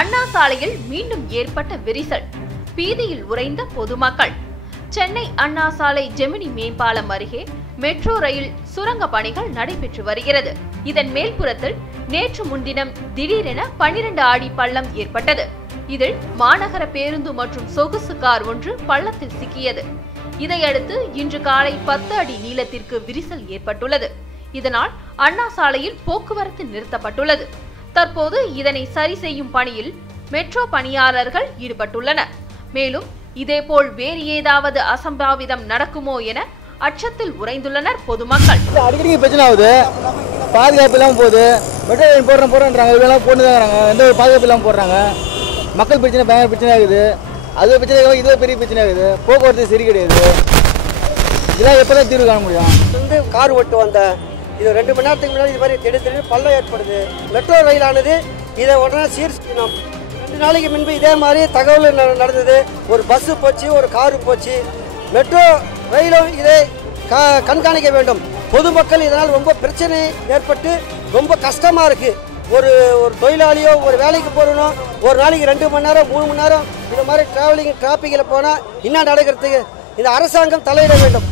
அண்ணா சாலையில் மீண்டும் ஏற்பட்ட விரிசல், பீதியில் உறைந்த பொதுமக்கள். சென்னை அண்ணா சாலை ஜெமினி மேம்பாலம் அருகே மெட்ரோ ரயில் சுரங்க பணிகள் நடைபெற்று வருகிறது. இதன் மேல்புறத்தில் நேற்று முன்தினம் திடீரென 12 அடி பள்ளம் ஏற்பட்டது. இதில் மாநகர பேருந்து மற்றும் சொகுசு கார் ஒன்று பள்ளத்தில் சிக்கியது. இதையடுத்து இன்று காலை 10 அடி நீளத்திற்கு விரிசல் ஏற்பட்டுள்ளது. இதனால் அண்ணா சாலையில் போக்குவரத்து நிறுத்தப்பட்டுள்ளது. தற்போது இதனை சரி செய்யும் பணியில் மெட்ரோ பணியாளர்கள் ஈடுபட்டுள்ளனர். மேலும் இதேபோல் வேறு ஏதாவது அசம்பாவிதம் நடக்குமோ என அச்சத்தில் உறைந்துள்ளனர் பொதுமக்கள். அடிக்கடி பிரச்சனை ஆகுது, பாதுகாப்பு இல்லாமல் போகுது. மெட்ரோ போடுறாங்க, இதெல்லாம் போட்டுதாங்க, எந்த ஒரு பாதுகாப்பு இல்லாமல் போடுறாங்க. மக்கள் பிரச்சனை பயங்கர பிரச்சனை ஆகுது. அது பிரச்சனை, இது பெரிய பிரச்சனை ஆகுது. போக்குவரத்து சரி கிடையாது. இதெல்லாம் எப்போதான் தீர்வு காண முடியும்? கார் ஓட்டு வந்த இது 2 மணி நேரத்துக்கு முன்னாடி இது மாதிரி திடீர்னு பள்ளம் ஏற்படுது. மெட்ரோ ரயிலானது இதை உடனே சீர் செய்யணும். 2 நாளைக்கு முன்பு இதே மாதிரி தகவல் நடந்தது. ஒரு பஸ்ஸு போச்சு, ஒரு காரு போச்சு. மெட்ரோ ரயிலும் இதை கண்காணிக்க வேண்டும். பொதுமக்கள் இதனால் ரொம்ப பிரச்சனை ஏற்பட்டு ரொம்ப கஷ்டமாக இருக்குது. ஒரு தொழிலாளியோ ஒரு வேலைக்கு போகணும், ஒரு நாளைக்கு 2 மணி நேரம் 3 மணி நேரம் இது மாதிரி டிராஃபிக்கில் போனால் என்ன நடக்கிறதுக்கு? இந்த அரசாங்கம் தலையிட வேண்டும்.